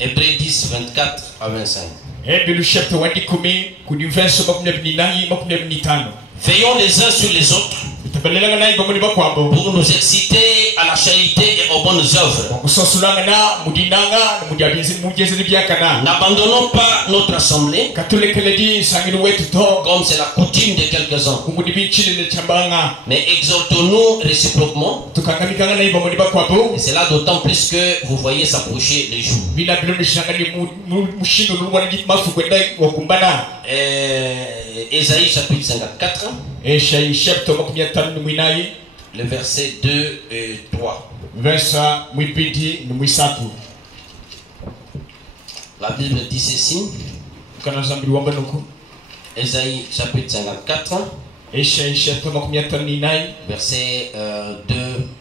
Hébreux 10, 24 à 25. Veillons les uns sur les autres pour nous exciter à la charité et aux bonnes œuvres. N'abandonnons pas notre assemblée comme c'est la coutume de quelques-uns, mais exhortons-nous réciproquement. Et c'est là d'autant plus que vous voyez s'approcher les jours. Ésaïe chapitre 54, le verset 2 et 3. La Bible dit ceci. Ésaïe chapitre 54, verset 2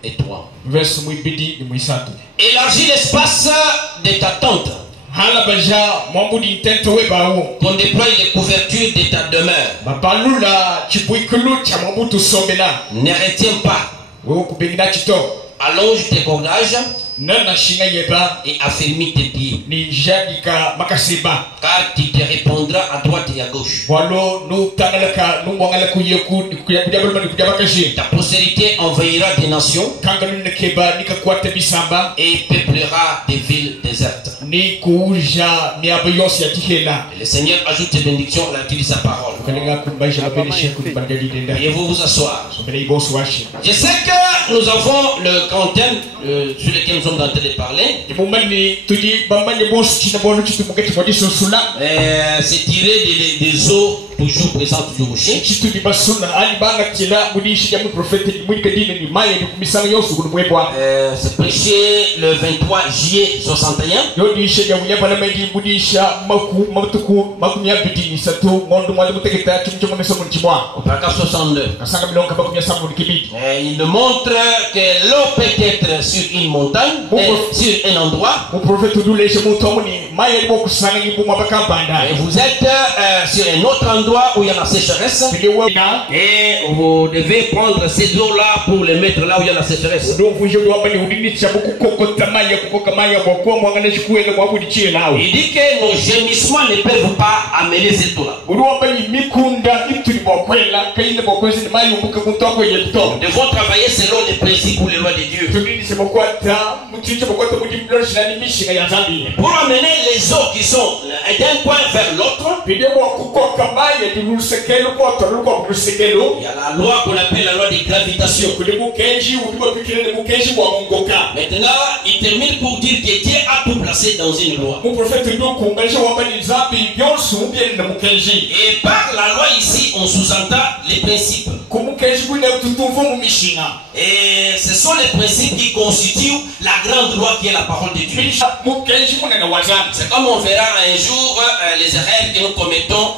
et 3. Élargis l'espace de ta tente, qu'on déploie les couvertures de ta demeure. Ne retiens pas. Allonge tes cordages et affermis tes pieds, car tu te répondras à droite et à gauche. Ta postérité envahira des nations et peuplera des villes désertes. Et le Seigneur ajoute ses bénédictions relatives à sa parole. Et vous vous asseoir. Je sais que nous avons le grand thème sur lequel nous sommes en train de parler. C'est tiré des eaux toujours présentes du rocher. C'est prêché le 23 juillet 61. Au paragraphe 62. Il nous montre que l'eau peut être sur une montagne, sur un endroit. Et vous êtes sur un autre endroit où il y a la sécheresse. Et vous devez prendre ces eaux-là pour les mettre là où il y a la sécheresse. Il dit que nos gémissements ne peuvent pas amener cette eau-là. Nous devons travailler selon les principes ou les lois de Dieu. Pour amener les eaux qui sont d'un point vers l'autre, il y a la loi qu'on appelle la loi de gravitation. Maintenant, il termine pour dire que Dieu a tout placé dans une loi. Et par la loi ici, on sous-entend les principes. Et ce sont les principes qui constituent la grande loi qui est la parole de Dieu. C'est comme on verra un jour les erreurs que nous commettons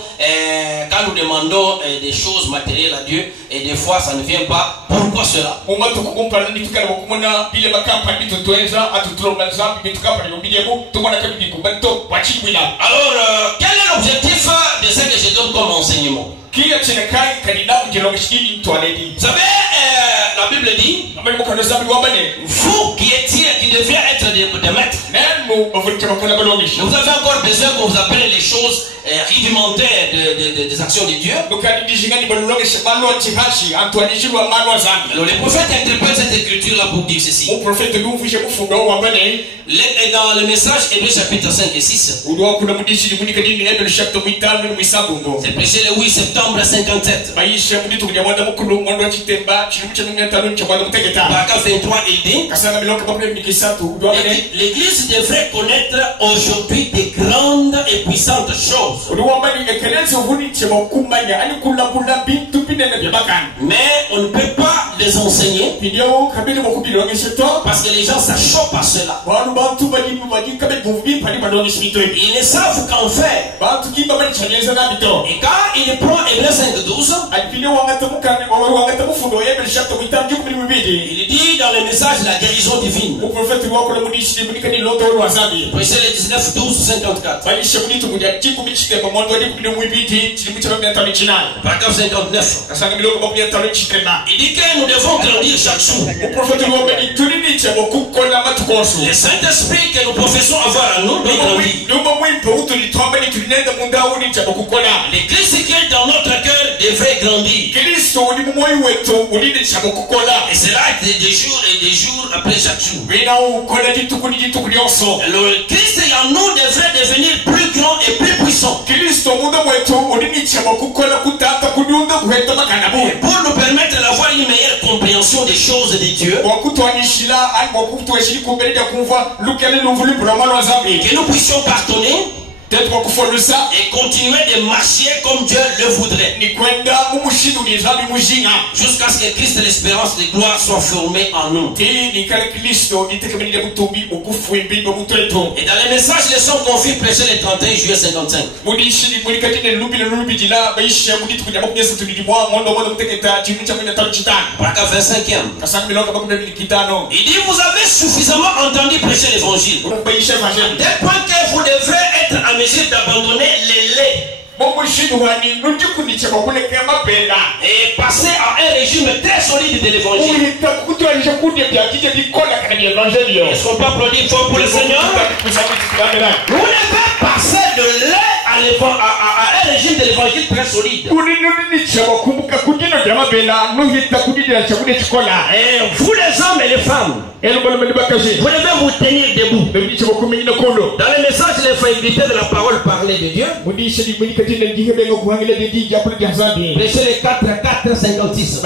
quand nous demandons des choses matérielles à Dieu, et des fois ça ne vient pas. Pourquoi cela? Alors, quel est l'objectif de ce que je donne comme enseignement? Vous savez, la Bible dit, vous qui deviez être des maîtres, vous avez encore besoin qu'on vous appelle les choses rudimentaires des actions de Dieu. Alors les prophètes interprètent cette écriture-là pour dire ceci. Dans le message Hébreux chapitre 5 et 6, c'est prêché le 8 septembre 57. Paragraphe 23, il dit, l'Église devrait connaître aujourd'hui de grandes et puissantes choses. Mais on ne peut pas les enseigner parce que les gens s'achoppent à cela. Ils ne savent qu'en faire. Et quand il prend Hébreux 5:12, il dit dans le message la guérison divine. Prêchez le 19:12-54. Paragraphe 59. Il dit que nous devons devons grandir chaque jour. Le Saint-Esprit que nous professons avoir en nous doit grandir. L'église qui est dans notre cœur devrait grandir. Et cela des jours et des jours après chaque jour. Le Christ en nous devrait devenir plus grand et plus puissant. Pour nous permettre d'avoir une meilleure compréhension des choses de Dieu. Et que nous puissions pardonner. Et continuer de marcher comme Dieu le voudrait. Jusqu'à ce que Christ, l'espérance de gloire, soit formé en nous. Et dans les messages, les sont confiés prêchés le 31 juillet 55. Braca 25e. Il dit, vous avez suffisamment entendu prêcher l'évangile. Des points que vous devrez être en mesure d'abandonner les laits et passer à un régime très solide de l'évangile. Est-ce qu'on peut applaudir fort pour le Seigneur? Vous devez passer de lait à un régime de l'évangile très solide. Et vous les hommes et les femmes, vous devez vous tenir debout. Dans le message, l'infaillibilité de la parole parlée de Dieu, prêchez les 4:56.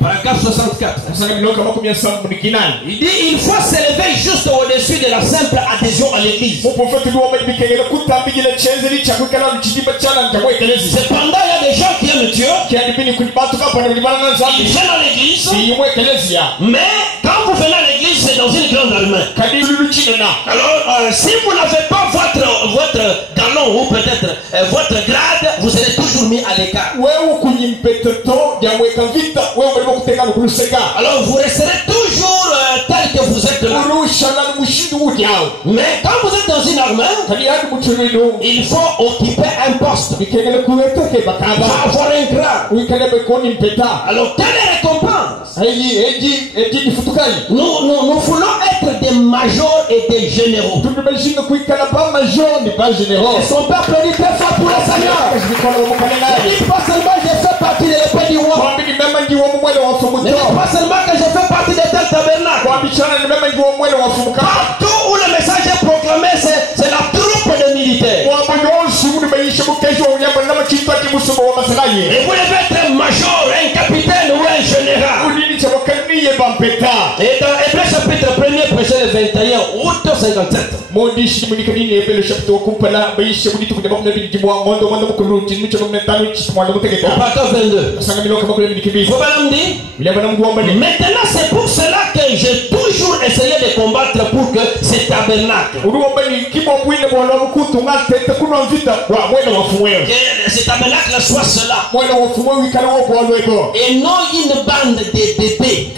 Paragraphe 64. Il dit, il faut s'élever juste au-dessus de la simple adhésion à l'église. Cependant, il y a des gens qui aiment Dieu, ils viennent à l'église, mais quand vous venez à l'église, c'est dans une grande armée. Alors, si vous n'avez pas votre galon ou peut-être votre grade, vous serez toujours mis à l'écart. Alors, vous resterez toujours tel que vous êtes là. Mais quand vous êtes dans une armée, il faut occuper un poste. Il faut avoir un grade. Alors, quelle est la récompense? Nous voulons être des majors et des généraux. Est-ce qu'on peut applaudir très fort pour le Seigneur? Pas seulement je fais partie de l'épée du roi, mais pas seulement que je fais partie de tel tabernacle. Partout où le message est proclamé, c'est la troupe de militaires. Et vous devez être un major, un capitaine ou un général. Et dans Hébreux chapitre 1er, prêché le 21 août 57. Paragraphe 22. Maintenant, c'est pour cela que j'ai toujours essayé de combattre pour que ce tabernacle, soit cela, et non une bande de bébés.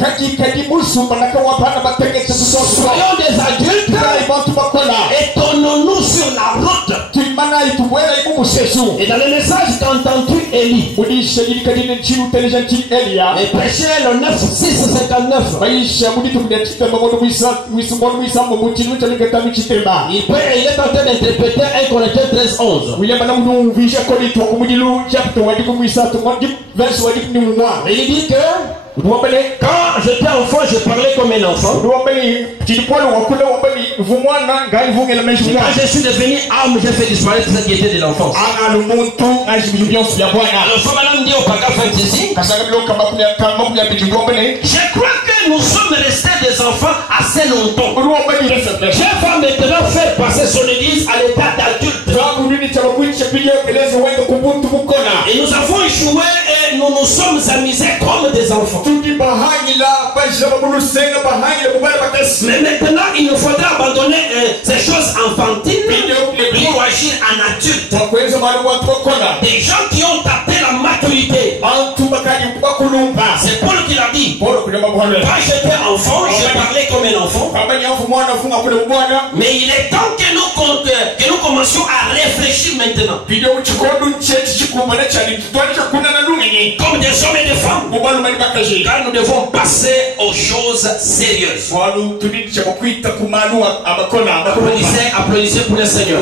Soyons des adultes et tournons-nous sur la route. Et dans le message, qu'entends-tu, Élie? Et prêchez le 9, 6, 59. Il est en train d'interpréter 1 Corinthiens 13, 11. Et il dit que quand j'étais enfant, je parlais comme un enfant. Quand je suis devenu âme, j'ai fait disparaître cette gaieté de l'enfance. Alors, madame dit au paragraphe 26, je crois que nous sommes restés des enfants assez longtemps. Je vais maintenant faire passer son église à l'état d'adulte. Et nous avons échoué et nous nous sommes amusés comme des enfants. Mais maintenant, il nous faudra abandonner ces choses enfantines pour agir en adulte. Des gens qui ont tapé la maturité. C'est Paul qui l'a dit. fille. Quand j'étais enfant, je parlais comme un enfant. Mais il est temps que nous commencions à réfléchir maintenant. Comme des hommes et des femmes. Car nous devons passer aux choses sérieuses. Applaudissez pour le Seigneur.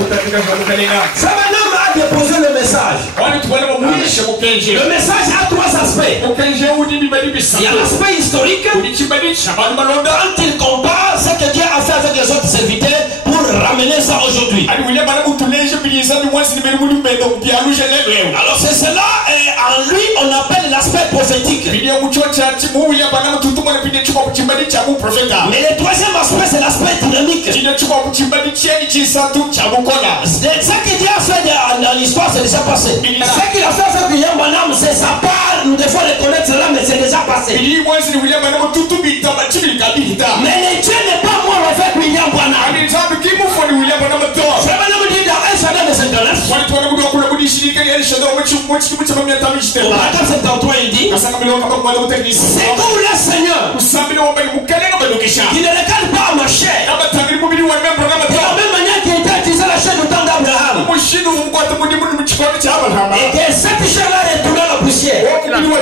Ça maintenant a déposé le message. Le message a trois aspects. Il y a l'aspect historique. Quand il compare ce que Dieu a fait avec les autres serviteurs pour ramener ça aujourd'hui. Alors c'est cela, et en lui on appelle l'aspect prophétique. Mais le troisième aspect c'est l'aspect dynamique. Ce que Dieu a fait dans l'histoire c'est déjà passé. Ce qu'il a fait avec William Branham c'est sa part, nous devons reconnaître cela, mais c'est déjà passé. Mais le Dieu n'est pas mort avec William Branham. Je vais nous dire dans El Shaddai de Saint-Denis. Au paragraphe 73 il dit, c'est comme le Seigneur qui ne regarde pas à ma chair. De la même manière qu'il était utilisé la chair du temps d'Abraham. Et que cette chair-là retourne à la poussière. De la même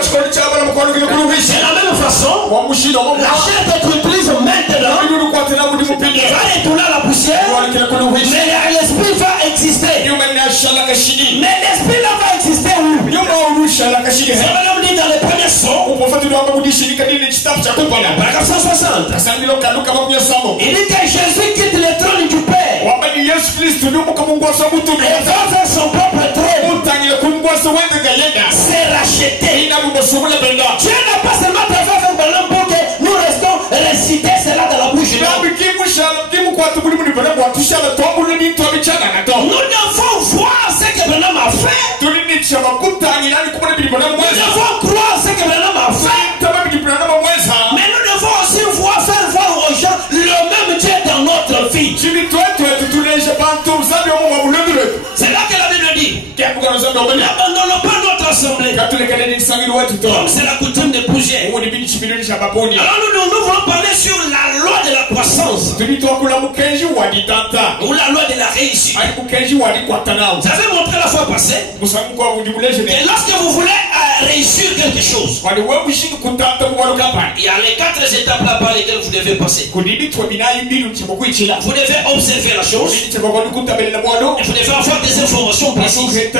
façon, la chair que tu utilises maintenant va retourner à la poussière. Mais l'esprit va exister. Mais l'esprit là va exister où? Ça va nous dire dans les premiers sons. Paragraphe 160. Il dit que Jésus quitte le trône du Père. Et va vers son propre trône. C'est racheté. Dieu n'a pas seulement préféré faire Branham pour que nous restons récités cela dans la bouche. Nous devons voir ce que Branham a fait. Nous devons croire ce que Branham a fait. Mais nous devons aussi faire voir aux gens le même Dieu dans notre vie. C'est là que la Bible dit, n'abandonnons pas notre assemblée comme c'est la coutume de bouger. Alors nous voulons parler sur la loi de la croissance ou la loi de la réussite. J'avais montré la fois passée que lorsque vous voulez réussir quelque chose, il y a les 4 étapes là par lesquelles vous devez passer. Vous devez observer la chose et vous devez avoir des informations précises, une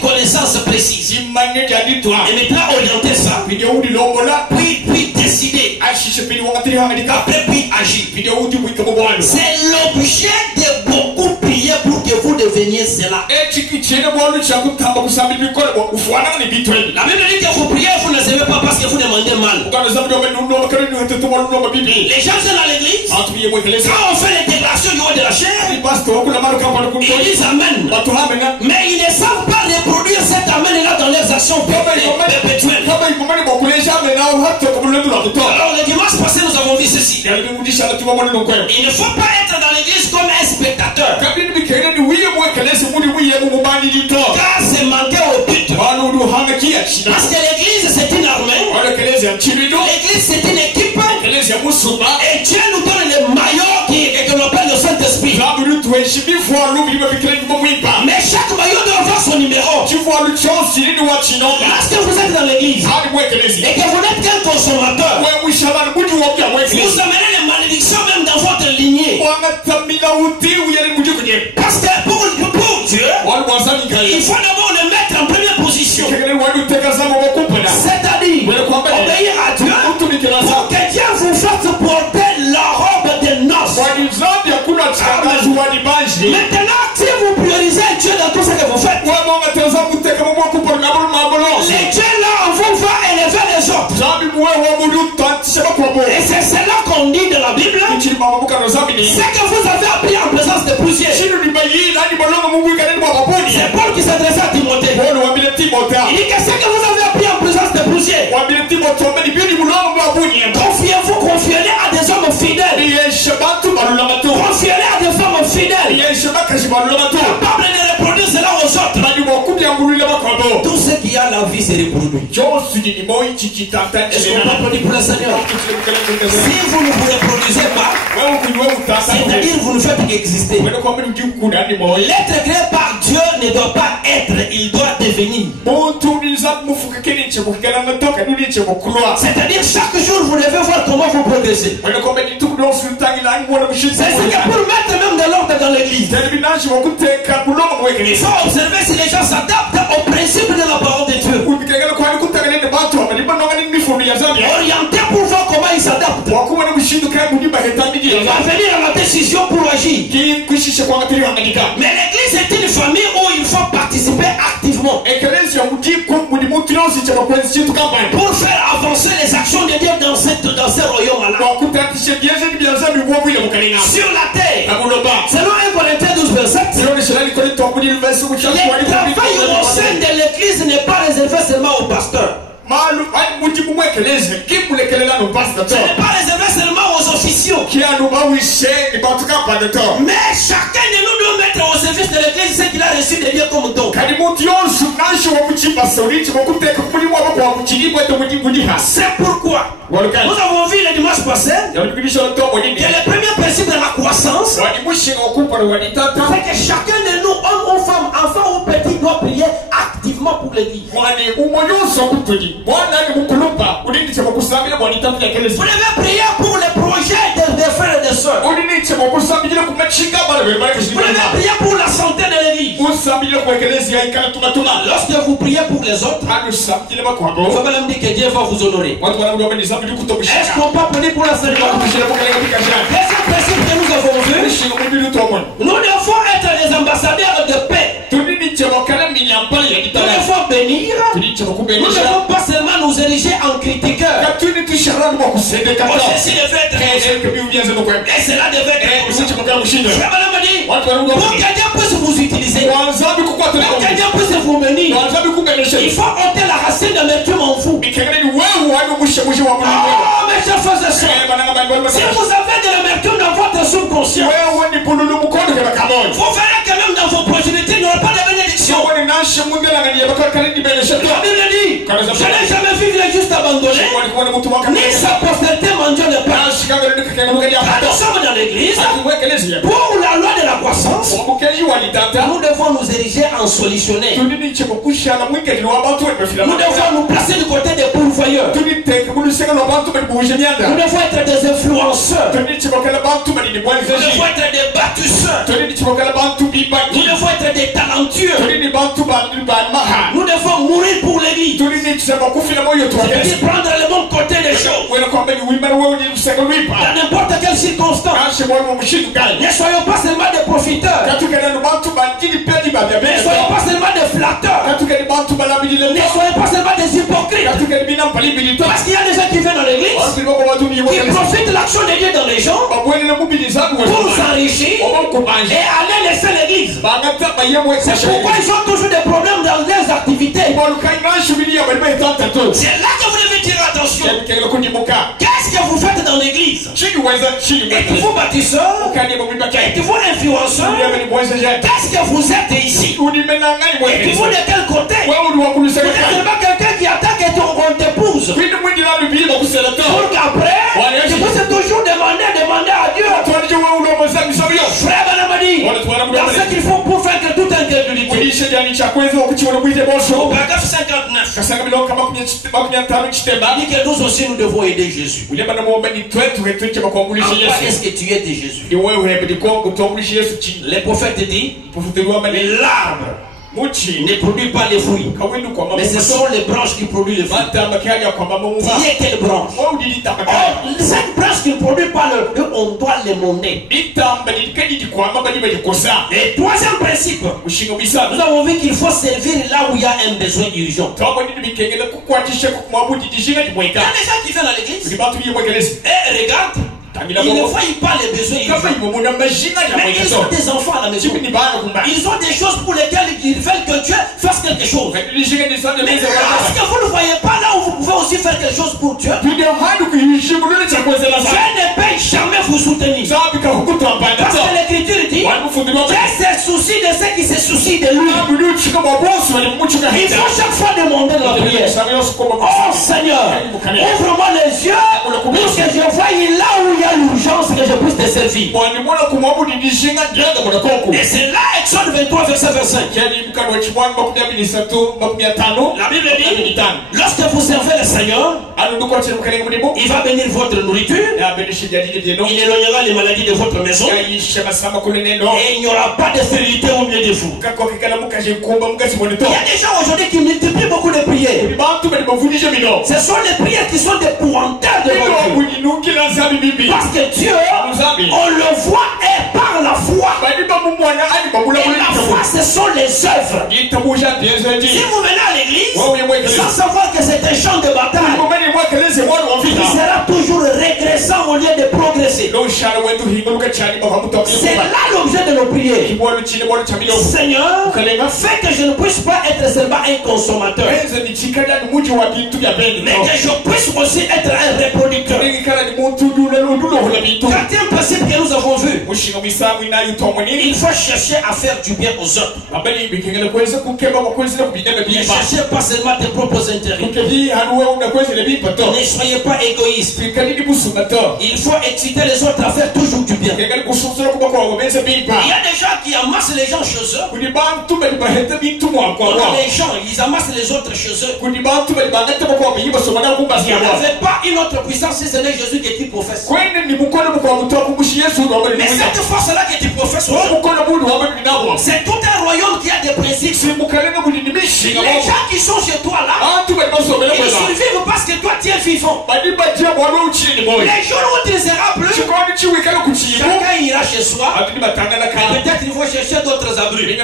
connaissance précise, et maintenant orienter ça, puis décider, après puis agir. C'est l'objet de beaucoup prier pour que vous deveniez cela. La Bible dit que vous priez, vous ne savez pas parce que vous demandez mal. Les gens sont dans l'église, quand on fait l'intégration du haut de la chair, ils disent Amen. Mais ils ne savent pas reproduire cet Amen là dans leurs actions perpétuelles. Alors le dimanche passé nous avons vu ceci. Il ne faut pas être dans l'église comme un spectateur, car c'est manquer au but. Parce que l'église c'est une armée, l'église c'est une équipe, et Dieu nous donne le maillot que l'on appelle le Saint-Esprit. Mais chaque maillot doit avoir son numéro. Lorsque vous êtes dans l'église et que vous n'êtes qu'un consommateur, vous amenez les malédictions même dans votre lignée. Parce que pour Dieu, il faut d'abord le mettre en première position, c'est-à-dire obéir à Dieu pour que Dieu vous fasse porter la robe des noces. Maintenant, si vous priorisez Dieu dans tout ce que vous faites, les dieux là en vous va élever les autres. Et c'est cela qu'on dit dans la Bible. C'est que vous avez appris en présence de plusieurs. C'est Paul qui s'adressait à Timothée. Il dit que c'est que vous avez appris en présence de plusieurs. Confiez-les à des hommes fidèles. Confiez-les à des femmes fidèles, capables de reproduire cela aux autres. Tout ce qui qui a la vie se reproduit. Est-ce qu'on peut applaudir pour le Seigneur? Si vous ne vous reproduisez pas, c'est-à-dire vous ne faites qu'exister. L'être créé par Dieu ne doit pas être, il doit devenir. C'est-à-dire chaque jour vous devez voir comment vous progressez. C'est ce que pour mettre même de l'ordre dans l'église, il faut observer si les gens s'adaptent au principe de la parole de Dieu. Orienter pour voir comment ils s'adaptent. Il va venir à la décision pour agir. Mais l'église est une famille où il faut participer activement pour faire avancer les actions de Dieu dans ce royaume-là. Sur la terre, selon 1 Corinthiens 12, verset 7, le travail au sein de l'église n'est pas réservé seulement aux pasteurs. Ce n'est pas réservé seulement aux officiaux. Mais chacun de nous doit mettre au service de l'église ce qu'il a reçu de Dieu comme don. C'est pourquoi nous avons vu le dimanche passé que le premier principe de la croissance, c'est que chacun de nous, homme ou femme, enfant ou petit, doit prier activement pour l'église. Vous devez prier pour les projets des frères et des sœurs. Vous devez prier pour la santé de l'église. Lorsque vous priez pour les autres, vous allez me dire que Dieu va vous honorer. Est-ce qu'on peut prier pour la santé? Deuxième principe que nous avons vu, nous devons être les ambassadeurs de paix. Nous devons bénir. Nous ne devons pas seulement nous ériger en critiqueurs. Et cela devait être pour que Dieu puisse vous utiliser, pour que Dieu puisse vous bénir, il faut ôter la racine d'amertume en vous. Oh mes chers frères et sœurs, si vous avez de l'amertume dans votre subconscient, vous verrez que même dans vos progénitures, il n'y aura pas de bénédiction. La Bible dit, je n'ai jamais vu les justes abandonnés, ni sa postérité mendiant le pain. Quand nous sommes dans l'église, pour la loi de la croissance, nous devons nous ériger en solutionnaires. Nous devons nous placer du côté des pourvoyeurs. Nous devons être des influenceurs. Nous devons être des bâtisseurs. Nous devons être des talentueux. Nous devons mourir pour l'église. C'est-à-dire prendre le bon côté des choses. Dans n'importe quelle circonstance. Ne soyons pas seulement des profiteurs. Ne soyons pas seulement des flatteurs. Ne soyons pas seulement des hypocrites. Parce qu'il y a des gens qui viennent dans l'église, qui profitent de l'action de Dieu dans les gens pour s'enrichir et aller laisser l'église. C'est pourquoi ils ont toujours des problèmes dans leurs activités. C'est là que vous devez tirer attention. Qu'est-ce que vous faites dans l'église? Êtes-vous bâtisseur? Êtes-vous influenceur? Qu'est-ce que vous êtes ici? Êtes-vous de quel côté? Vous êtes seulement quelqu'un qui attaque et on t'épouse. Pour qu'après, tu puisses toujours demander à Dieu. Frère Banamadi, dans ce qu'il faut pour faire que tout incrédulité. Au paragraphe 59, dit que nous aussi nous devons aider Jésus. En quoi est-ce que tu aides Jésus? Les prophètes disent, l'arbre ne produit pas les fruits, mais ce sont les branches qui produisent les fruits. Qui est quelle branche? Cette branche qui ne produit pas le fruit, on doit les monter. Et troisième principe, nous avons vu qu'il faut servir là où il y a un besoin d'urgence. Il y a des gens qui viennent à l'église et regarde, Ils ne voient pas les besoins. Mais ils ont des enfants à la maison. Ils ont des choses pour lesquelles ils veulent que Dieu fasse quelque chose. Mais est-ce que vous ne voyez pas là où vous pouvez aussi faire quelque chose pour Dieu? Dieu ne peut jamais vous soutenir. Parce que l'Écriture dit Dieu se soucie de ceux qui se soucient de lui. Il faut chaque fois demander la prière. Oh Seigneur, ouvre-moi les yeux pour que je voie là où il y a l'urgence que je puisse te servir. Et c'est là Exode 23 verset 25. La Bible dit lorsque vous servez le Seigneur, il va bénir votre nourriture, il éloignera les maladies de votre maison et il n'y aura pas de stérilité au milieu de vous. Il y a des gens aujourd'hui qui multiplient beaucoup de prières. Ce sont les prières qui sont des pointeurs de votre vie. Parce que Dieu, on le voit et par la foi. Et la foi, ce sont les œuvres. Si vous venez à l'église sans savoir que c'est un champ de bataille, il sera toujours régressant au lieu de progresser. C'est là l'objet de nos prières. Seigneur, fais que je ne puisse pas être seulement un consommateur, mais que je puisse aussi être un reproducteur. Quatrième principe que nous avons vu, il faut chercher à faire du bien aux autres. Ne cherchez pas seulement tes propres intérêts. Ne soyez pas égoïste. Il faut exciter les autres à faire toujours du bien. Il y a des gens qui amassent les gens chez eux. Les gens, ils amassent les autres chez eux. Il n'y avait pas une autre puissance si ce n'est Jésus qui professe. Mais cette force-là que tu professes, c'est tout un royaume qui a des principes. Les gens qui sont chez toi là, ils survivent parce que toi tu es vivant. Les jours où tu ne seras plus, chacun ira chez soi. Peut-être il faut chercher d'autres abris. Il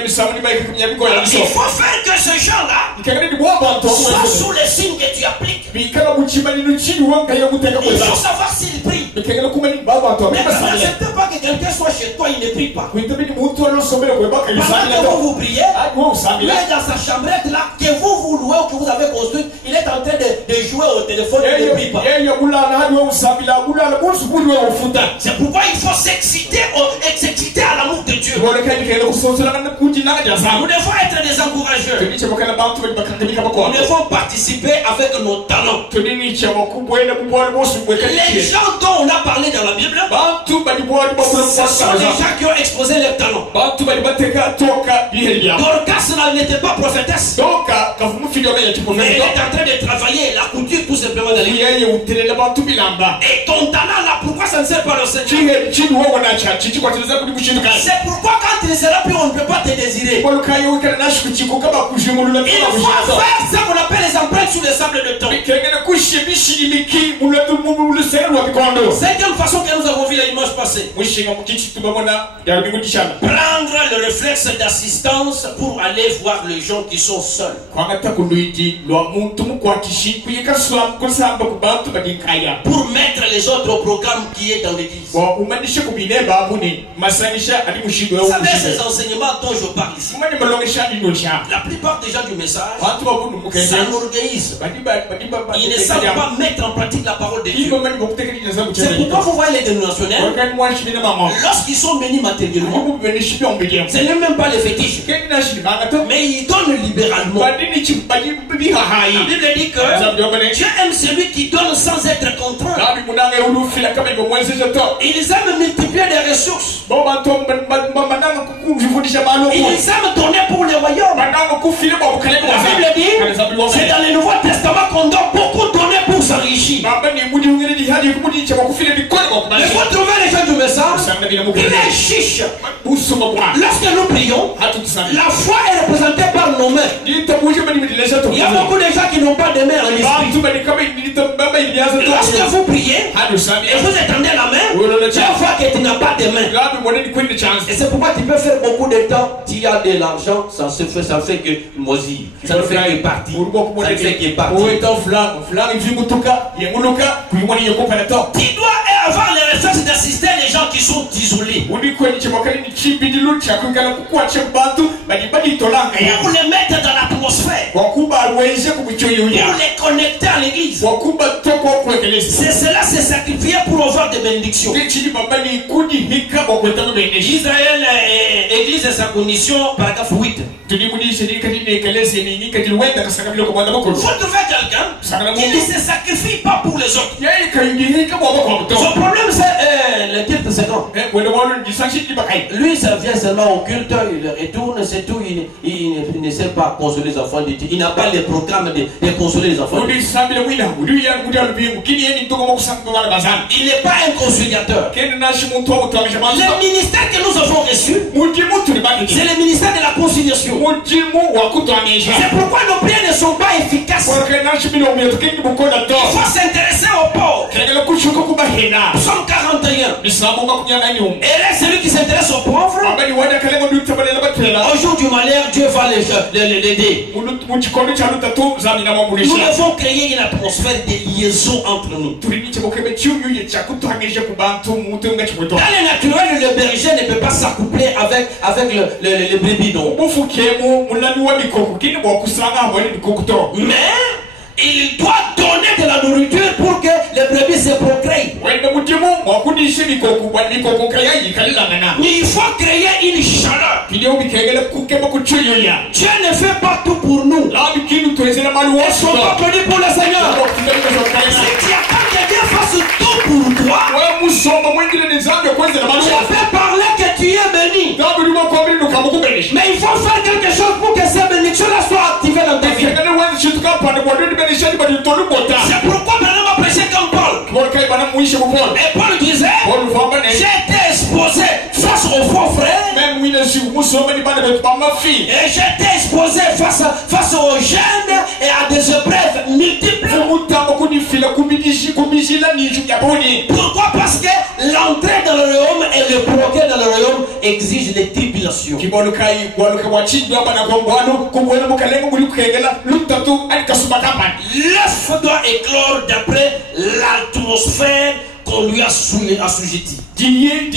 faut faire que ce genre-là soit sous les signes que tu appliques. Il faut savoir s'il prie. Mais ça n'accepte pas que quelqu'un soit chez toi, il ne prie pas. Pendant que vous priez, lui est dans sa chambrette là, que vous louez ou que vous avez construite, il est en train de jouer au téléphone, il ne prie pas. C'est pourquoi il faut s'exciter à l'amour de Dieu. Nous devons être des encourageurs. Nous devons participer avec nos talents. Les gens dont on a parlé dans la Bible, ce sont les gens qui ont exposé leurs talents. Dorcas n'était pas prophétesse, mais elle est en train de travailler la couture tout simplement dans l'église. Et ton talent là, pourquoi ça ne sert pas le Seigneur? C'est pourquoi quand tu ne seras plus, on ne peut pas te désirer. Il faut faire ça qu'on appelle les empreintes sur les sables de temps. Cinquième façon que nous avons vu la dimanche passée, prendre le réflexe d'assistance pour aller voir les gens qui sont seuls. Pour mettre les autres au programme qui est dans l'église. Vous savez ces enseignements dont je parle ici, la plupart des gens du message s'enorgueillissent. Ils ne savent pas mettre en pratique la parole de Dieu. C'est pourquoi vous voyez les dénominationnels, lorsqu'ils sont bénis matériellement, ce n'est même pas les fétiches, mais ils donnent libéralement. La Bible dit que Dieu aime celui qui donne sans être contraint. Ils aiment multiplier des ressources. Ils aiment donner pour le royaume. La Bible dit, c'est dans le Nouveau Testament qu'on doit beaucoup donner pour s'enrichir. Mais vous trouvez les gens du message, les chiches. Lorsque nous prions, la foi est représentée par nos mains. Il y a beaucoup de gens qui n'ont pas de mains en esprit. Lorsque vous priez et vous étendez la main, tu vas voir que tu n'as pas de main. Et c'est pourquoi tu peux faire beaucoup de temps. Tu as de l'argent, ça fait que moisir. Ça ne fait que partir. Ça ne fait que partir. Tu dois avoir les réflexes d'assister les gens qui sont isolés. Pour les mettre dans l'atmosphère. Pour les connecter à l'église. C'est cela, c'est sacrifié pour avoir des bénédictions. Israël, église et sa condition, paragraphe 8. Vous trouvez quelqu'un qui ne se sacrifie pas pour les autres. Son problème c'est le culte second. Lui ça vient seulement au culte, il retourne, c'est tout, il ne sait pas consoler les enfants de Dieu. Il n'a pas le programme de consoler les enfants de Dieu. Il n'est pas un conciliateur. Le ministère que nous avons reçu, c'est le ministère de la conciliation. C'est pourquoi nos prières ne sont pas efficaces. Il faut s'intéresser aux pauvres. Psaume 41. Et là, celui qui s'intéresse aux pauvres, au jour du malheur, Dieu va l'aider. Nous devons créer une atmosphère de liaison entre nous. Dans le naturel, le berger ne peut pas s'accoupler avec le brebis. Mais il doit donner de la nourriture pour que les brebis se procréent. Il faut créer une chaleur. Dieu ne fait pas tout pour nous. Ils ne sont pas connus pour le Seigneur. Si tu attends que Dieu fasse tout pour toi, je vais parler que tu es béni. Mais il faut faire quelque chose pour que ces bénédictions-là soient activées dans ta vie. C'est pourquoi Branham a prêché comme Paul. Et Paul disait, j'ai été exposé face aux faux frères. Et j'ai été exposé face aux jeunes et à des épreuves multiples. Pourquoi? Parce que l'entrée dans le royaume et le progrès dans le royaume exigent des tribulations. L'œuf doit éclore d'après l'atmosphère qu'on lui a assujetti. Les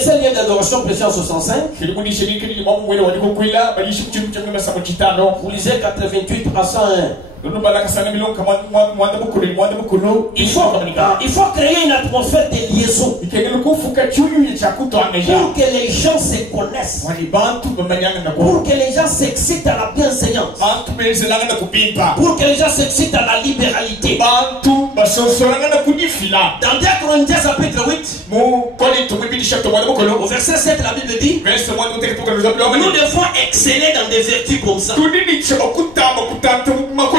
seuls lieux d'adoration prêchés en 65. Vous lisez 88 à 101. Il faut créer une atmosphère de liaison pour que les gens se connaissent, pour que les gens s'excitent à la bienséance, pour que les gens s'excitent à la libéralité. Dans 2 Corinthiens chapitre 8, au verset 7, la Bible dit, nous devons exceller dans des vertus comme ça.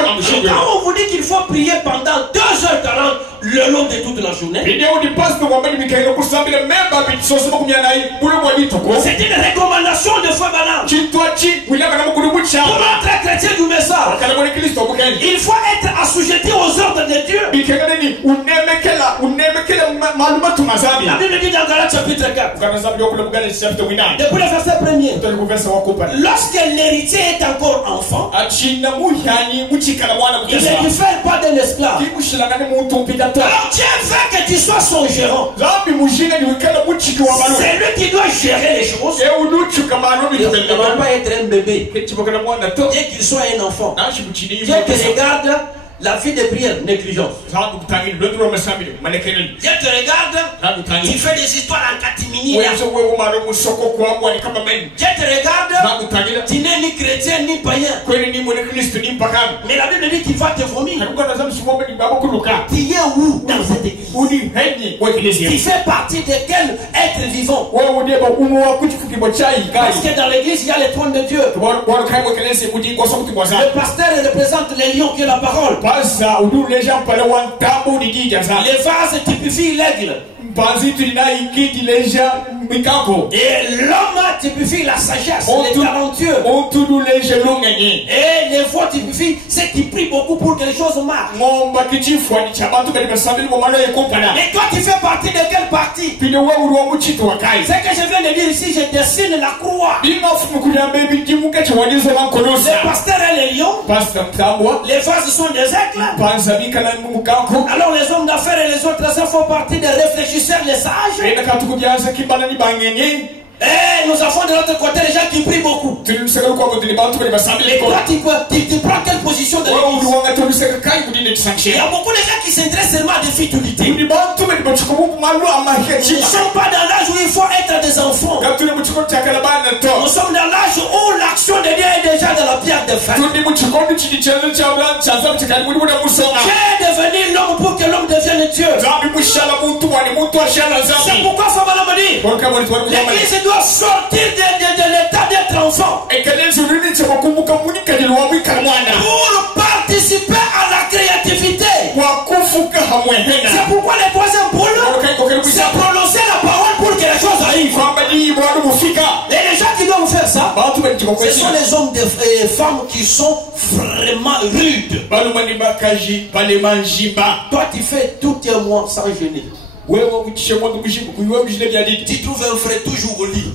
Quand on vous dit qu'il faut prier pendant 2h40 le long de toute la journée, c'est une recommandation de Frère Branham pour être chrétien du message. Il faut être assujetti aux ordres de Dieu. La Bible dit dans Galates chapitre 4, depuis le verset 1er, lorsque l'héritier est encore enfant, il ne diffère pas d'un esclave. Alors Dieu veut que tu sois son gérant. C'est lui qui doit gérer les choses. Il ne va pas être un bébé. Dès qu'il soit un enfant, Dieu te regarde la vie de prière, négligence. Dieu te regarde, tu fais des histoires en catimini. Dieu te regarde, tu n'es ni chrétien ni païen. Mais la Bible dit qu'il va te vomir. Tu es où dans cette église? Tu fais partie de quel être vivant? Parce que dans l'église, il y a le trône de Dieu. Le pasteur représente les lions qui est la parole. Les vases typifient l'aigle. Et l'homme typifie la sagesse, les talentueux. Et les voix typifient ceux qui prient beaucoup pour que les choses marchent. Mais toi tu fais partie de quel partie. Ce que je viens de dire ici, je dessine la croix. Les pasteurs et les lions. Les vases sont des aigles. Alors les hommes d'affaires et les autres font partie des réfléchisseurs, les sages. Et nous avons de l'autre côté les gens qui prient beaucoup. Et toi, tu prends quelle position de l'église? Il y a beaucoup de gens qui s'intéressent seulement à des futilités. Ils ne sont pas dans l'âge où il faut être des enfants. Nous sommes dans l'âge où l'action de Dieu est déjà dans la pierre de fer. Dieu est devenu l'homme pour que l'homme devienne Dieu. C'est pourquoi Fabala me dit, l'église doit sortir de l'état d'être enfant pour participer à la créativité. C'est pourquoi les troisième boule, c'est prononcer la parole pour que les choses arrivent. Et les gens qui doivent faire ça, ce sont les hommes et femmes qui sont vraiment rudes. Toi, tu fais tout un mois sans gêner. Tu trouves un frère toujours au lit.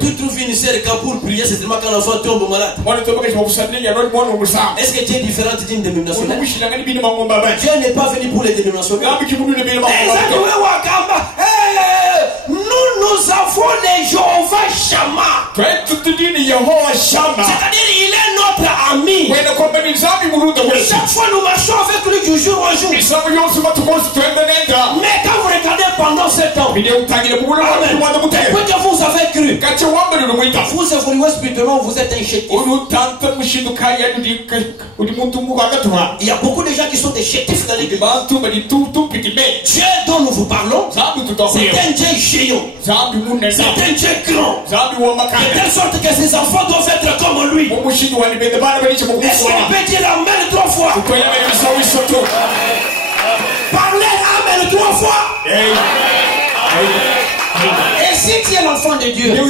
Tu trouves une sœur pour prier, c'est seulement quand l'enfant tombe malade. Est-ce que tu es différent d'une dénomination? Dieu n'est pas venu pour les dénominations. Nous avons les Jéhovah Shammah. C'est-à-dire il est notre ami. Chaque fois nous marchons avec lui du jour au jour. Mais quand vous regardez pendant 7 ans, depuis que vous avez cru, vous évoluez spirituellement, vous êtes un chétif. Il y a beaucoup de gens qui sont des chétifs dans l'église. Dieu dont nous vous parlons, c'est un Dieu géant. C'est un Dieu grand. De telle sorte que ses enfants doivent être comme lui. Est-ce qu'on peut dire Amen 3 fois? Parlez Amen 3 fois. Et si tu es l'enfant de Dieu, tu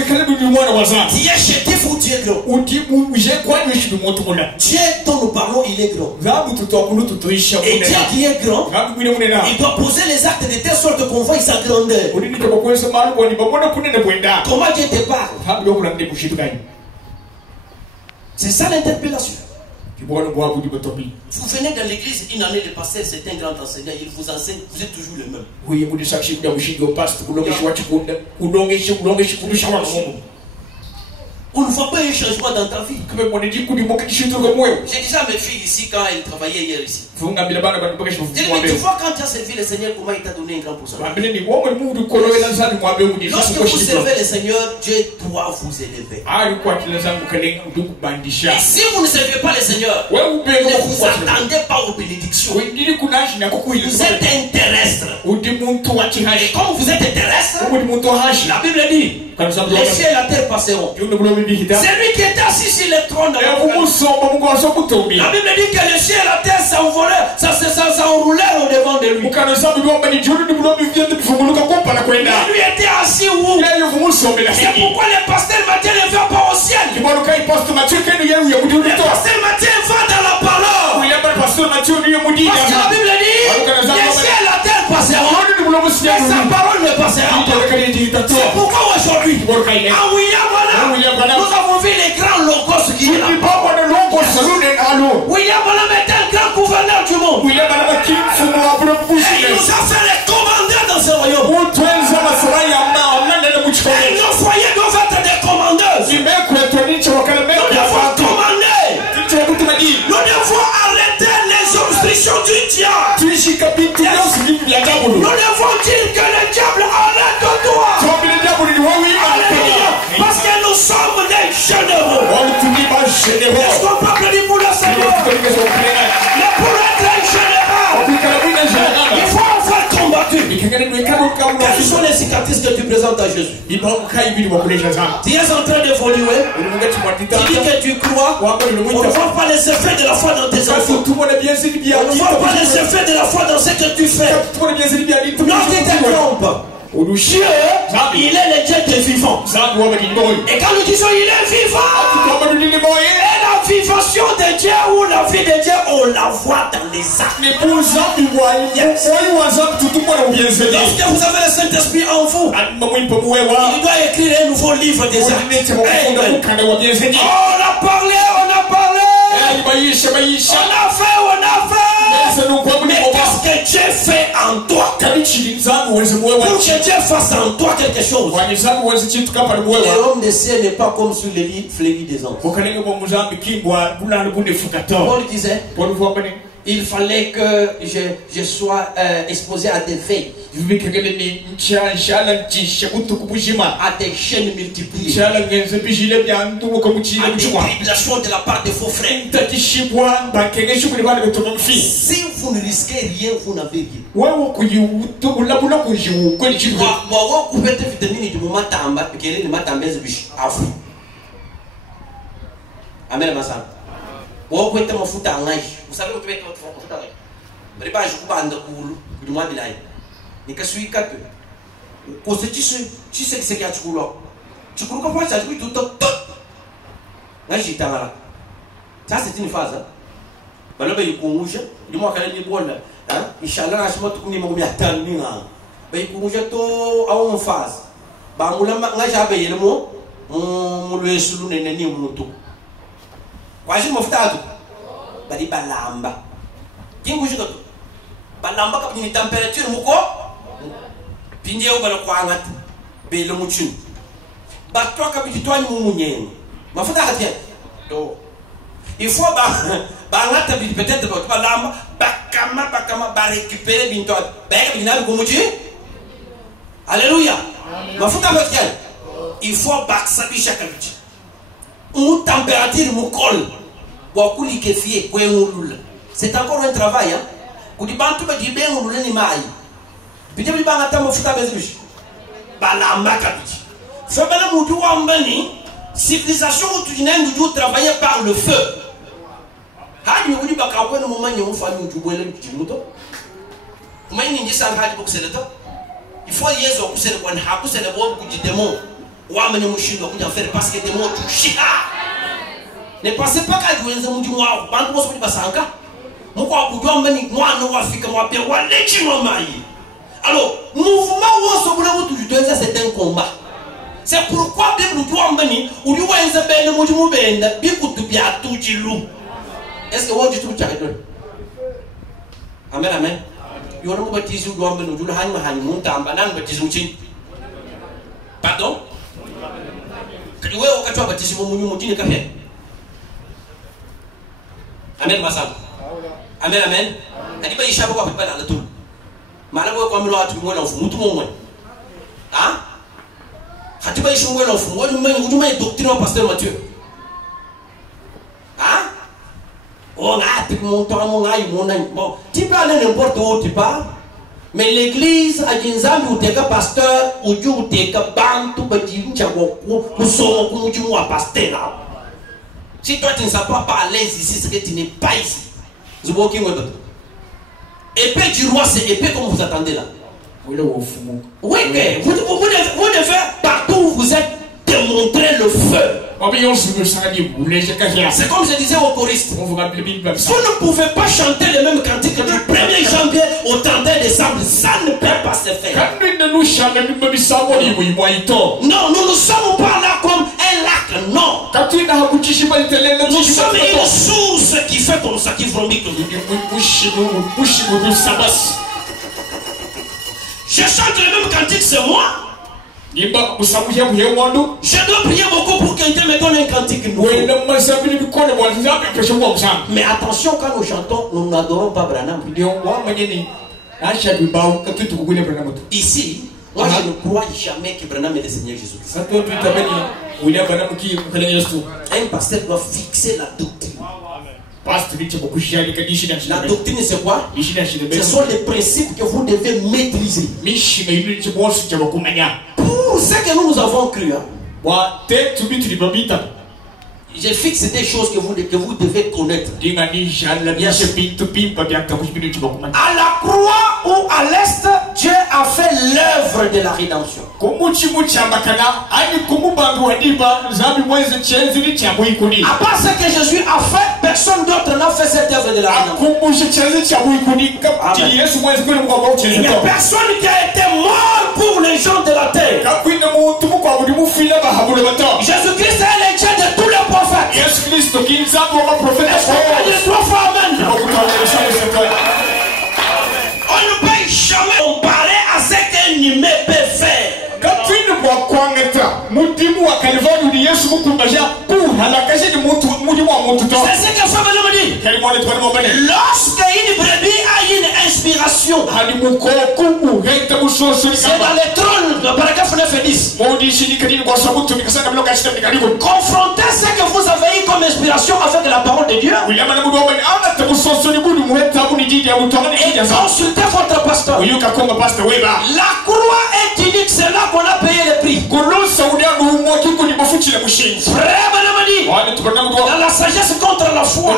es chétif ou tu es grand? Dieu dont nous parlons, il est grand. Et Dieu qui est grand, il doit poser les actes de telle sorte qu'on voit sa grandeur. Comment Dieu te parle? C'est ça l'interpellation. Vous venez dans l'église une année, le pasteur c'est un grand enseignant, il vous enseigne, vous êtes toujours le même. On ne voit pas un changement dans ta vie. J'ai déjà mes filles ici quand elles travaillaient hier ici. Mais tu vois quand tu as servi le Seigneur, comment il t'a donné un grand pourcentage. Lorsque vous servez le Seigneur, Dieu doit vous élever. Et si vous ne servez pas le Seigneur, ne vous attendez pas aux bénédictions. Vous êtes un terrestre. Et comme vous êtes un terrestre, la Bible dit, les cieux et la terre passeront. C'est lui qui était assis sur le trône. La Bible dit que les cieux et la terre s'enroulèrent au devant de lui. Lui était assis où? C'est pourquoi le pasteur Matthieu ne va pas au ciel. Le pasteur Matthieu va dans la parole. Parce que la Bible dit, les cieux et la terre passeront, mais sa parole ne passera pas. C'est pourquoi aujourd'hui, à William Branham, nous avons vu les grands logos qui est là. William Branham est un grand gouverneur du monde. Et il nous a fait les commandeurs dans ce royaume. Et nos foyers doivent être des commandeurs. Nous devons commander. Nous devons arrêter les obstructions du diable. Nous devons dire que le diable arrête de toi. Parce que nous sommes des généraux. Est-ce qu'on peut applaudir pour le Seigneur? Mais pour être un général, il faut avoir combattu. Quelles sont les cicatrices que tu présentes à Jésus? Tu es en train d'évoluer. Tu dis que tu crois. On ne voit pas les effets de la foi dans tes enfants. On ne voit pas les effets de la foi dans ce que tu fais. Non, tu te trompes. Dieu, il est le Dieu des vivants. Et quand nous disons il est vivant, et la vivation de Dieu ou la vie de Dieu, on la voit dans les actes. Lorsque vous avez le Saint-Esprit en vous, il doit écrire un nouveau livre des actes. On a parlé. On a fait. Mais qu'est-ce que Dieu fait en toi? Pour que Dieu fasse en toi quelque chose. L'homme de ciel n'est pas comme sur les lits fleuris des anges. Paul disait, il fallait que je sois exposé à des veilles, à des chaînes multipliées, à des tribulations de la part de vos frères. Si vous ne risquez rien, vous n'avez rien. Amen. Vous savez où tu es tu sais que c'est qu'il y a tu crois pas ça ça c'est une phase. Bari balamba kingu jiko balamba ka ni temperature muko pinje o bala kwanga be le muchin ba to ka bi to ni mumunyen mafuta hatia to il faut ba ngata bi peut-être ba balamba bakama ba récupérer binto ba ka bi na ko muchi. Alléluia. Mafuta hatia il faut ba sabi chaque bichi une température mukol. C'est encore un travail. Civilisation où tu travailler par le feu. Il faut parce que des mots ne pensez pas qu'à jouer un mot moi, quand vous passez alors, mouvement c'est un combat. C'est pourquoi est-ce que vous dites tout? Amen, amen. Pardon? Amen, Massam. Amen, amen. Kadi ba isha ba ba na tout. Mala ko ko mi lo atu mo na fu mutu mo mo. Ah? Kadi ba isha mo na fu mo du mai doctrine pasteur Mathieu. Ah? On a tout mon temps mon aïe mon aïe. Bon, tu parles n'importe où tu parles. Mais l'église a dit nzambi ou teka pasteur ou du ou teka bantu ba di nchabo ku so ku mu wa pasteur. Si toi tu ne sais pas à l'aise ici, c'est que tu n'es pas ici. Épée du roi, c'est épée comme vous attendez là. Oui, mais vous devez partout où vous êtes démontrer le feu. C'est comme je disais aux choristes. Vous ne pouvez pas chanter le même cantique du 1er janvier au 31 décembre. Ça ne peut pas se faire. Non, nous ne sommes pas là comme un lac, non. Nous sommes une source qui fait comme ça, qui vomit. Je chante le même cantique, c'est moi. Je dois prier beaucoup pour quelqu'un me donne un cantique nouveau. Mais attention, quand nous chantons, nous n'adorons pas Branham. Ici, moi je ne crois jamais que Branham est le Seigneur Jésus-Christ. Un pasteur doit fixer la doctrine. La doctrine, c'est quoi? Ce sont les principes que vous devez maîtriser. Pour ce que nous avons cru, je fixe des choses que vous devez connaître. À la croix ou à l'est, Dieu a fait l'œuvre l'œuvre de la rédemption. À part ce que Jésus a fait, personne d'autre n'a fait cette œuvre de la rédemption. Il n'y a personne qui a été mort pour les gens de la terre. Jésus-Christ est le Dieu de tous les prophètes. Est-ce qu'on peut dire 3 fois amen? On ne peut jamais comparer à ce qu'un humain peut faire. C'est ce que Femme me dit. Lorsque une brebis a une inspiration, c'est dans les trônes, le paragraphe 9 et 10. Confrontez ce que vous avez eu comme inspiration avec la parole de Dieu. Et consultez votre pasteur. La croix est unique, c'est là qu'on a payé le prix. Frère Benamadi, dans la sagesse contre la foi,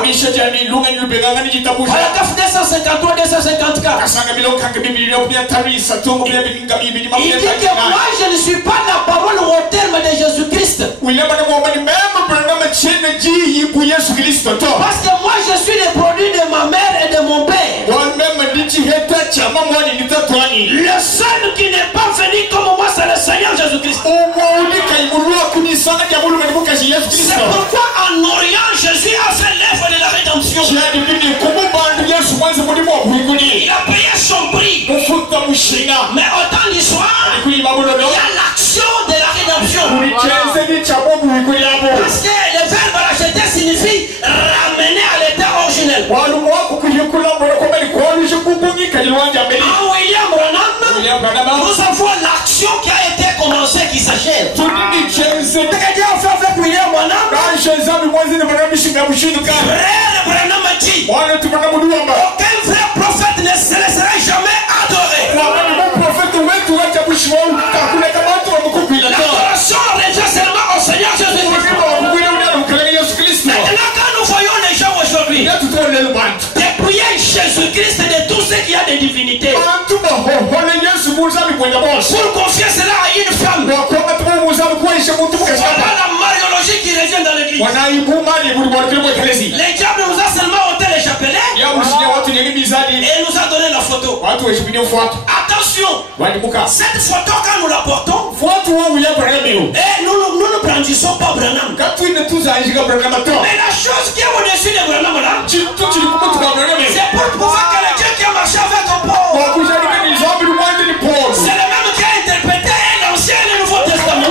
paragraphe 253, 254. Il dit que moi je ne suis pas la parole au terme de Jésus-Christ. Parce que moi je suis le produit de ma mère et de mon père. Le seul qui n'est pas venu comme moi, c'est le Seigneur Jésus-Christ. C'est pourquoi en Orient, Jésus a fait l'œuvre de la rédemption. Il a payé son prix. Mais autant l'histoire, il y a l'action de la rédemption. Parce que le verbe racheter signifie ramener à l'état originel. En William Branham, nous avons l'action qui a été commencée qui s'achève. Ce que Dieu a fait avec William Branham, frère Branham a dit, aucun vrai prophète ne se laisserait jamais adorer. L'adoration revient seulement au Seigneur Jésus-Christ. Maintenant quand nous voyons les gens aujourd'hui, dépouiller Jésus-Christ de tout ce qu'il y a de divinité, pour confier cela à une femme, voilà la mariologie qui revient dans l'église. Les diables nous a seulement ôté les chapelets et nous a donné la photo. Attention, cette photo quand nous la portons, et nous ne brandissons pas Branham. Mais la chose qui est au-dessus de Branham là, c'est pour prouver que le Dieu qui a marché avec un pauvre, c'est le même qui a interprété l'Ancien et le Nouveau Testament. Le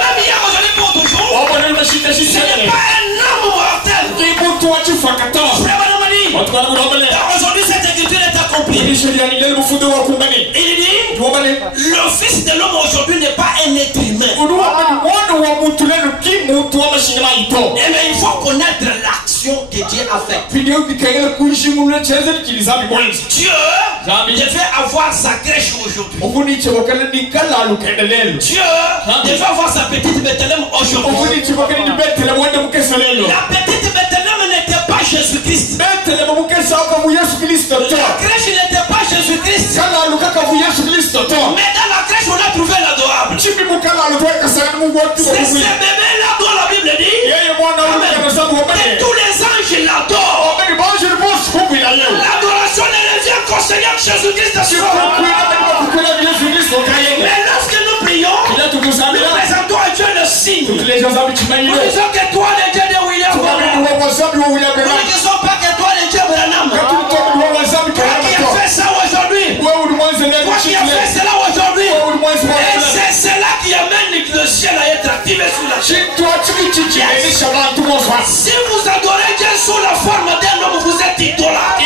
même hier, aujourd'hui, pour toujours. Ce n'est pas un homme mortel. Aujourd'hui, cette écriture est accomplie. Il dit, le fils de l'homme aujourd'hui n'est pas un être humain. Mais il faut connaître l'action que Dieu a faite. Dieu devait avoir sa crèche aujourd'hui. Dieu devait avoir sa petite Bethléem aujourd'hui. La petite Bethléem n'était pas Jésus-Christ. La crèche n'était pas Jésus-Christ. Mais dans la crèche on a trouvé l'adorable. C'est ce bébé-là dont la Bible dit que tous les anges l'adorent. L'adoration ne revient qu'au Seigneur Jésus-Christ. Mais lorsque nous prions, nous présentons à Dieu le signe. Nous disons que toi le Dieu de William Branham. Nous ne disons pas que toi le Dieu Branham. Toi qui as fait ça aujourd'hui. Toi qui as fait cela aujourd'hui. Et c'est cela qui amène le ciel à être activé sur la terre. Si vous adorez Dieu sous la forme d'un homme, vous êtes idolâtre.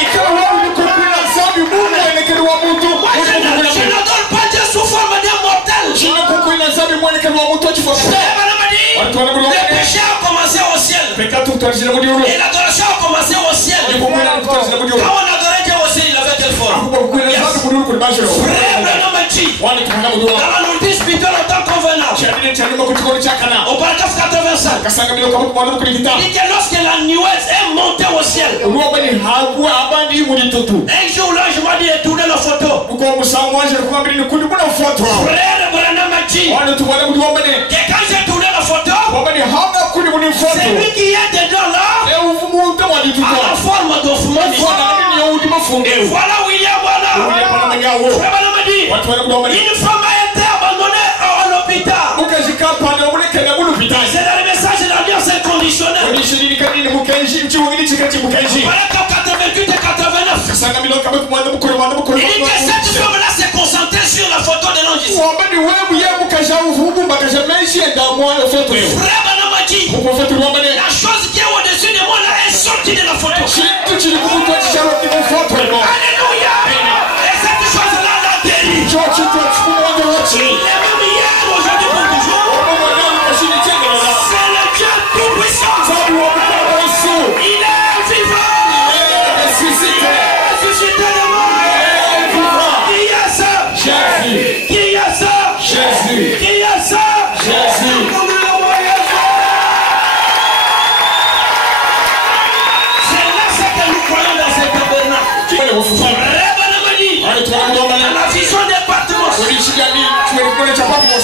Je n'adore pas Dieu sous forme d'un mortel. Le péché a commencé au ciel. Et l'adoration a commencé au ciel. Quand on adorait Dieu aussi, il avait quelle forme? Frère Branham dit, dans la nourriture spirituelle en tant convenable, au paragraphe 85, il dit que lorsque la nuée est montée au ciel, un jour là je m'a dit tourner la photo. Frère Branham a dit que quand j'ai tourné la photo, c'est lui qui est dedans là, à la forme d'offre. Et voilà William Branham. Frère Branham a dit, une femme a été abandonnée à l'hôpital. C'est dans le message de l'alliance inconditionnelle. Voilà qu'en 88 et 89. Il dit que cette femme-là s'est concentrée sur la photo de l'ange ici. Frère Branham a dit, la chose qui est au-dessus de moi là est sortie de la photo. Alléluia. Et cette chose-là l'a guéri. Il est même hier, aujourd'hui pour toujours. C'est le Dieu tout-puissant. Il est vivant. Il est ressuscité de mort. Qui a ça? Qui a ça? Qui a ça? C'est là ce que nous croyons dans cet tabernacle. La vision des bâtiments.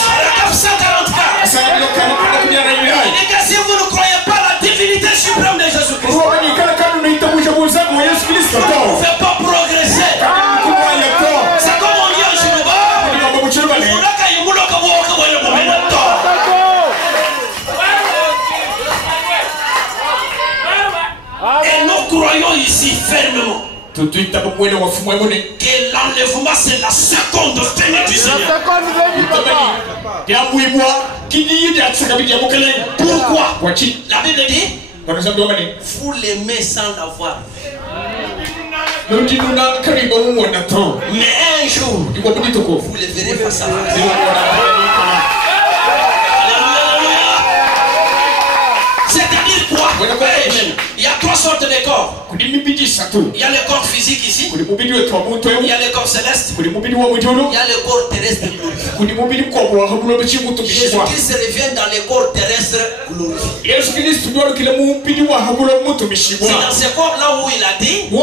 Paragraphe 144. Il dit que si vous ne croyez pas la divinité suprême de Jésus-Christ, vous ne pouvez pas progresser. C'est comme on dit en Chiluba. Et nous croyons ici fermement que l'enlèvement c'est la seconde venue du Seigneur. Pourquoi? La Bible dit, vous l'aimez sans l'avoir. Mais un jour, vous le verrez face à face. C'est-à-dire quoi? Il y a trois sortes de corps. Il y a le corps physique ici. Il y a le corps céleste. Il y a le corps terrestre glorifié. Jésus-Christ revient dans le corps terrestre glorifié. C'est dans ce corps-là où il a dit, je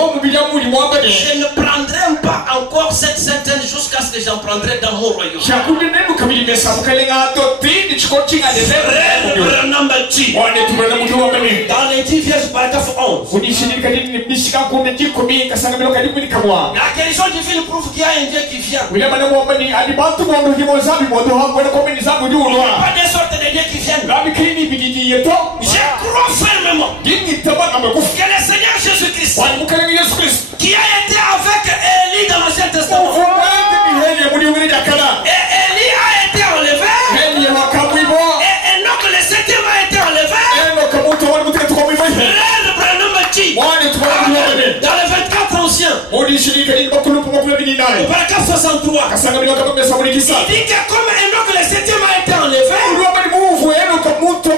ne prendrai pas encore cette certaine jusqu'à ce que j'en prendrai dans mon royaume. Dans les 10 vierges, paragraphe 11. La guérison divine prouve qu'il y a un Dieu qui vient. Il n'y a pas de sorte de Dieu qui viennent. Je crois fermement que le Seigneur Jésus-Christ, qui a été avec Élie dans l'Ancien Testament, et Élie a été enlevé, et Enoch le septième a été enlevé. Frère Branham a dit, dans les 24 anciens, au paragraphe 63, il dit que comme Enoch le septième a été enlevé, de la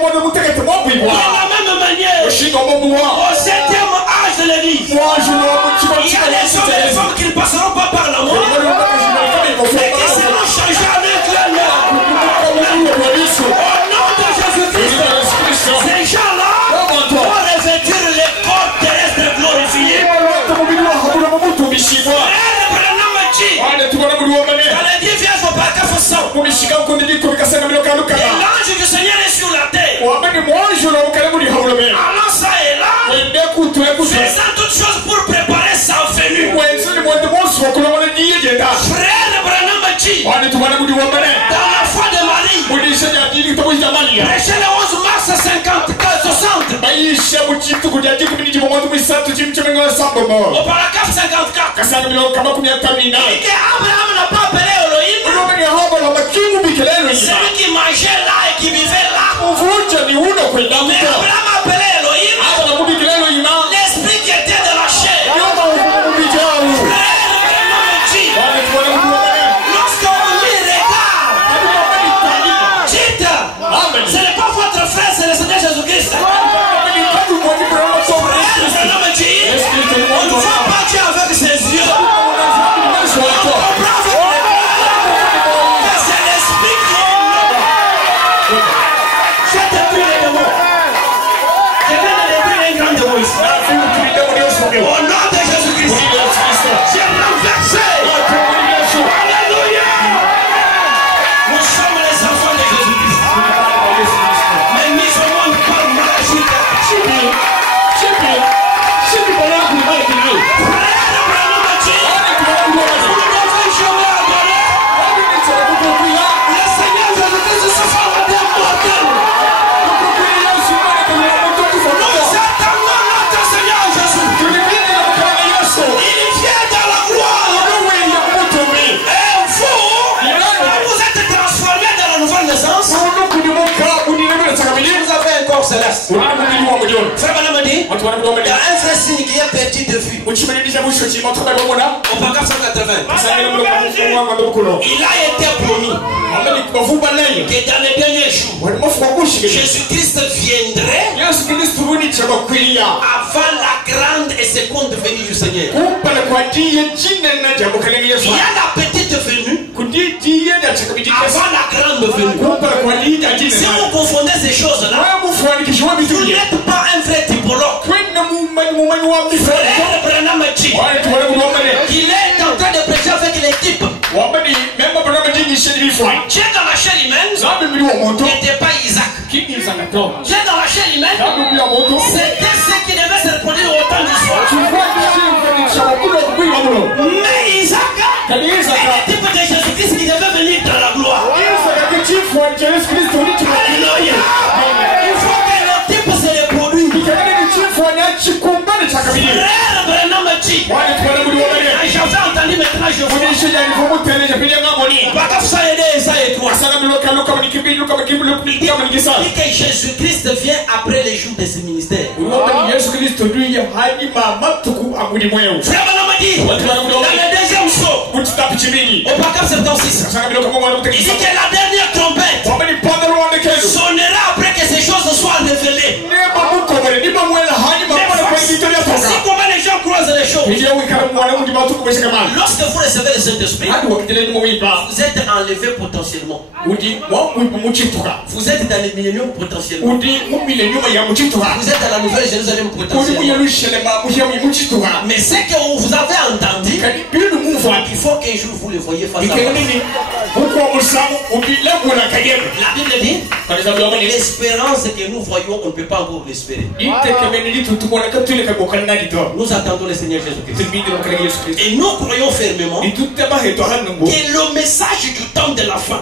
même manière, au septième âge de l'Église, il y a des hommes et des femmes qui ne passeront pas par la mort, mais qui seront changés avec leur au nom de Jésus-Christ. Ces gens-là vont revêtir les corps terrestres glorifiés. Frère Branham a dit, dans les 10 vierges au paragraphe 100, et l'ange du Seigneur est sur la terre. Alors ça est là, faisant toutes choses pour préparer sa venue. Frère Branham a dit, dans la foi de Marie, prêché le 11 mars 60. Au paragraphe 54, il dit qu'Abraham n'a pas appelé Elohim, celui qui mangeait là et qui vivait là. Mais Abraham a appelé Elohim, l'esprit qui était de la chair. Frère Branham dit, lorsqu'on lui regarde, dites, ce n'est pas votre frère, c'est le Seigneur Jésus-Christ. Frère Branham dit, on ne voit pas Dieu avec ses yeux. On comprend que c'est l'esprit qui est Frère Branham dit, il y a un vrai signe qui est perdu de vue. Au paragraphe 180, il a été promis que dans les derniers jours, Jésus-Christ viendrait avant la grande et seconde venue du Seigneur. Il y a la petite venue avant la grande venue. Si vous confondez ces choses-là, vous n'êtes pas un vrai typologue. Frère Branham dit qu'il est en train de prêcher avec les types. Dieu dans la chair humaine n'était pas Isaac. Dieu dans la chair humaine, c'était ce qui devait se reproduire au temps du soir. Mais Isaac est le type de Jésus-Christ qui devait venir dans la gloire. Alléluia. Il faut que le type se reproduise. Frère Branham dit, j'avais entendu maintenant, je vois. Ça dit que Jésus-Christ vient après les jours de ce ministère. Frère Branham dit, dans le deuxième saut, au paragraphe 76, il dit que la dernière trompette sonnera après que ces choses soient révélées. Voici comment les gens croisent les choses. Lorsque vous recevez le Saint-Esprit, vous êtes enlevé potentiellement. Vous êtes dans le millénium potentiellement. Vous êtes dans la nouvelle Jérusalem potentiellement. Mais ce que vous avez entendu, il faut qu'un jour vous le voyez face à face. La Bible dit, l'espérance que nous voyons, on ne peut pas encore l'espérer. Nous attendons le Seigneur Jésus-Christ. Et nous croyons fermement que le message du temps de la fin,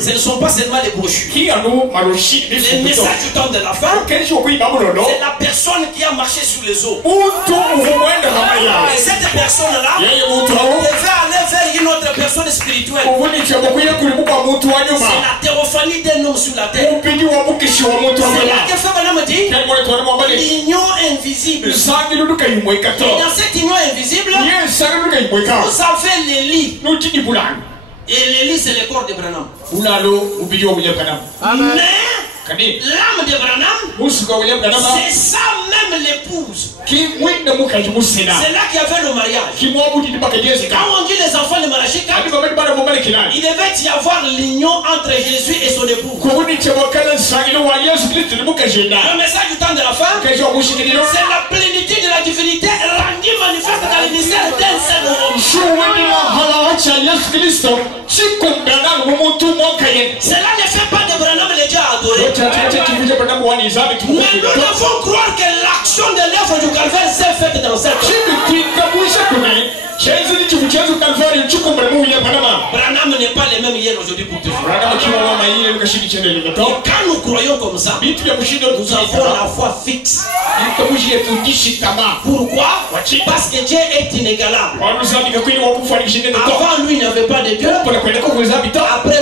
ce ne sont pas seulement les brochures. Le message du temps de la fin, c'est la personne qui a marché sur les eaux. Et cette personne-là devait aller vers une autre personne spirituelle. C'est la théophanie d'un homme sur la terre. C'est là que Frère Branham dit l'union invisible. Et dans cette union invisible, vous avez les lits. Et les lits, c'est le corps de Branham. Mais l'âme de Branham, c'est ça même l'épouse. C'est là qu'il y avait le mariage. Quand on dit les enfants de Malachi, il devait y avoir l'union entre Jésus et son épouse. Le message du temps de la fin, c'est la plénitude de la divinité rendue manifeste dans le mystère d'un seul homme. Cela ne fait pas de Branham le Dieu adoré. Mais nous devons croire que l'action de l'œuvre du Calvaire s'est faite dans cette vie. Branham n'est pas le même hier, aujourd'hui pour toujours. Quand nous croyons comme ça, nous avons la foi fixe. Pourquoi? Parce que Dieu est inégalable. Avant lui, il n'y avait pas de Dieu. Après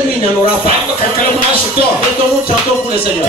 lui, il n'y en aura pas. Et que nous chantons pour le Seigneur.